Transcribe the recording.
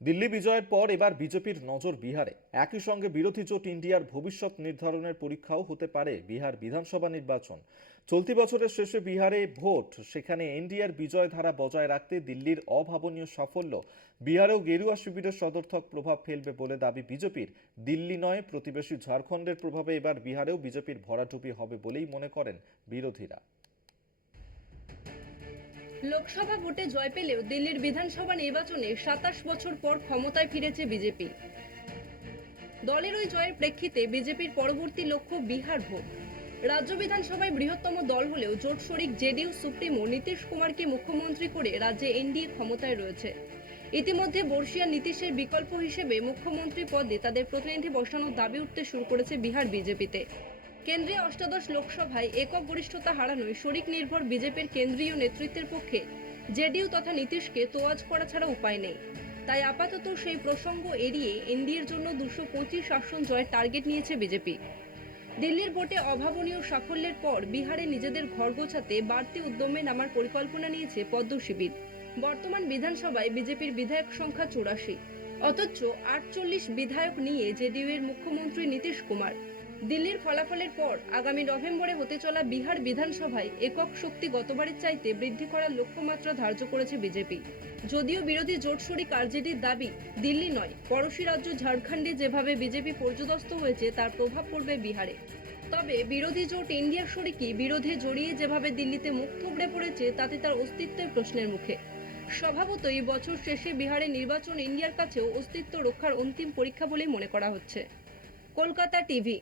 দিল্লি বিজয়ের পর এবার বিজেপির নজর বিহারে। একই সঙ্গে বিরোধী জোট ইন্ডিয়ার ভবিষ্যৎ নির্ধারণের পরীক্ষাও হতে পারে বিহার বিধানসভা নির্বাচন। চলতি বছরের শেষে বিহারে ভোট, সেখানে এনডিআর বিজয় ধারা বজায় রাখতে দিল্লির অভাবনীয় সাফল্য, বিহারেও গেরুয়া শিবিরের সদর্থক প্রভাব ফেলবে বলে দাবি বিজেপির। দিল্লি নয়, প্রতিবেশী ঝাড়খণ্ডের প্রভাবে এবার বিহারেও বিজেপির ভরাডুবি হবে বলেই মনে করেন বিরোধীরা। লোকসভা ভোটে জয় পেলেও দিল্লির বিধানসভা নির্বাচনে সাতাশ বছর পর ক্ষমতায় ফিরেছে বিজেপি। দলের ওই জয়ের প্রেক্ষিতে বিজেপির পরবর্তী লক্ষ্য বিহার ভোট। রাজ্য বিধানসভায় বৃহত্তম দল হলেও জোট শরিক জেডিইউ, সুপ্রিমো, নীতিশ কুমারকে মুখ্যমন্ত্রী করে রাজ্যে এনডিএ ক্ষমতায় রয়েছে। ইতিমধ্যে বর্ষিয়া নীতিশের বিকল্প হিসেবে মুখ্যমন্ত্রী পদে তাদের প্রতিনিধি বসানোর দাবি উঠতে শুরু করেছে বিহার বিজেপিতে। কেন্দ্রীয় অষ্টাদশ লোকসভায় একক গরিষ্ঠতা হারানোয় শরিক নির্ভর বিজেপির কেন্দ্রীয় নেতৃত্বের পক্ষে জেডিইউ তথা নীতিশকে তোয়াজ করা ছাড়া উপায় নেই। তাই আপাতত সেই প্রসঙ্গ এড়িয়ে এনডিএর জন্য দুশো পঁচিশ আসন জয়ের টার্গেট নিয়েছে বিজেপি। দিল্লির ভোটে অভাবনীয় সাফল্যের পর বিহারে নিজেদের ঘর গোছাতে বাড়তি উদ্যমে নামার পরিকল্পনা নিয়েছে পদ্ম শিবির। বর্তমান বিধানসভায় বিজেপির বিধায়ক সংখ্যা চুরাশি। অথচ আটচল্লিশ বিধায়ক নিয়ে জেডিইউ এর মুখ্যমন্ত্রী নীতিশ কুমার। দিল্লির ফলাফলের পর আগামী নভেম্বরে হতে চলা বিহার বিধানসভায় একক শক্তি গতবারের চাইতে বৃদ্ধি করার লক্ষ্যমাত্রা ধার্য করেছে বিজেপি। যদিও বিরোধী জোট শরিক আরজেডির দাবি দিল্লি নয়, পড়শি রাজ্য ঝাড়খণ্ডে যেভাবে বিজেপি পর্যদস্ত হয়েছে তার প্রভাব পড়বে বিহারে। তবে বিরোধী জোট ইন্ডিয়ার শরিকই বিরোধে জড়িয়ে যেভাবে দিল্লিতে মুখ থুবড়ে পড়েছে, তাতে তার অস্তিত্বের প্রশ্নের মুখে। স্বভাবতই বছর শেষে বিহারে নির্বাচন ইন্ডিয়ার কাছেও অস্তিত্ব রক্ষার অন্তিম পরীক্ষা বলেই মনে করা হচ্ছে। কলকাতা টিভি